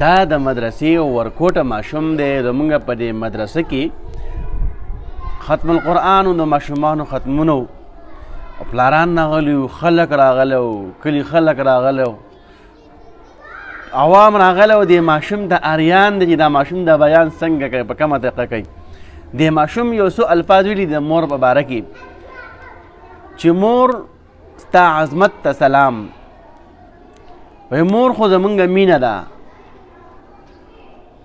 دا د مدرسې ورکوټه ماشوم دی. زمونږ په دې مدرسه کې ختم القرآن د ماشومانو ختمونه او پلاران راغلي وو، خلک راغلی وو، کلي خلک راغلی وو، عوام راغلی وو. دې ماشوم ته اریان دی چې دا ماشوم دا بیان څنګه کوي، په کومه طریقه کوي. دې ماشوم یو څو الفاظ ویلي د مور په باره کې چې مور ستا عظمت ته سلام. وایي مور خو زمونږ مینه ده،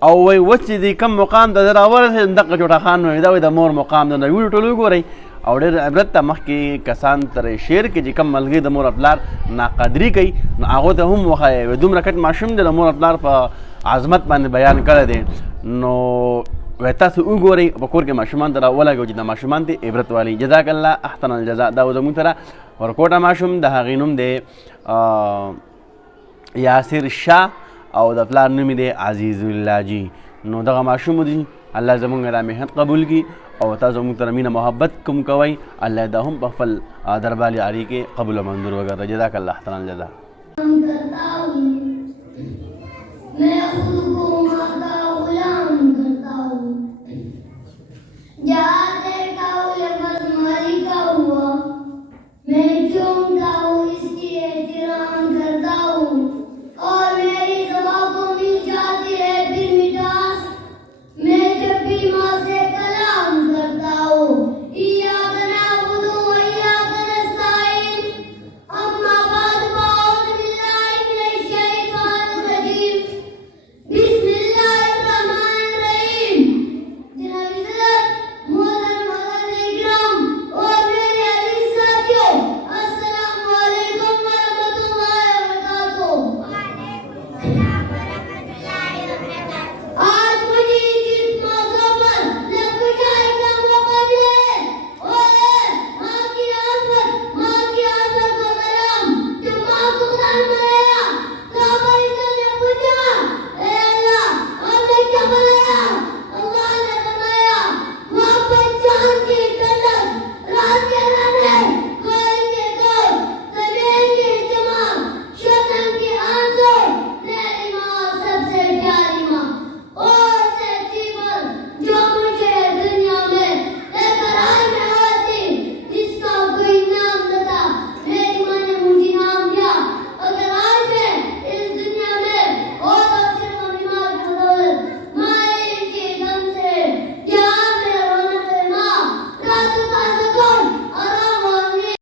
او وایي اوس چې دې کوم مقام ته زه راورسېدم دغه چوټه خان وایي دا وایي د مور مقام ده. نو ویډیو ټول وګورئ او ډېر عبرت ته مخکې کسان تر شعر کې چې کوم ملګري د مور او پلار ناقدري کوي نو هغو ته هم وښایئ. وایي دومره کټ ماشوم دی د مور او پلار په عظمت باندې بیان کړی دی. نو وایي تاسو وګورئ په کور کې ماشومان ته راولګوئ چې دا ماشومان دې عبرت والي. جزاک الله احسن الجزا. دا زموږ سره ورکوټه ماشوم د هغې نوم دی یاسر شاه او د پلار نوم یې دی عزیز الله جي. نو دغه ماشوم دی الله زموږ دا محنت قبول کړي او تاسو زموږ سره مینه محبت کوم کوئ، الله دا هم په خپل دربار عالي کې قبول او منظور وګرځوي. جزاک الله احسن الجزا.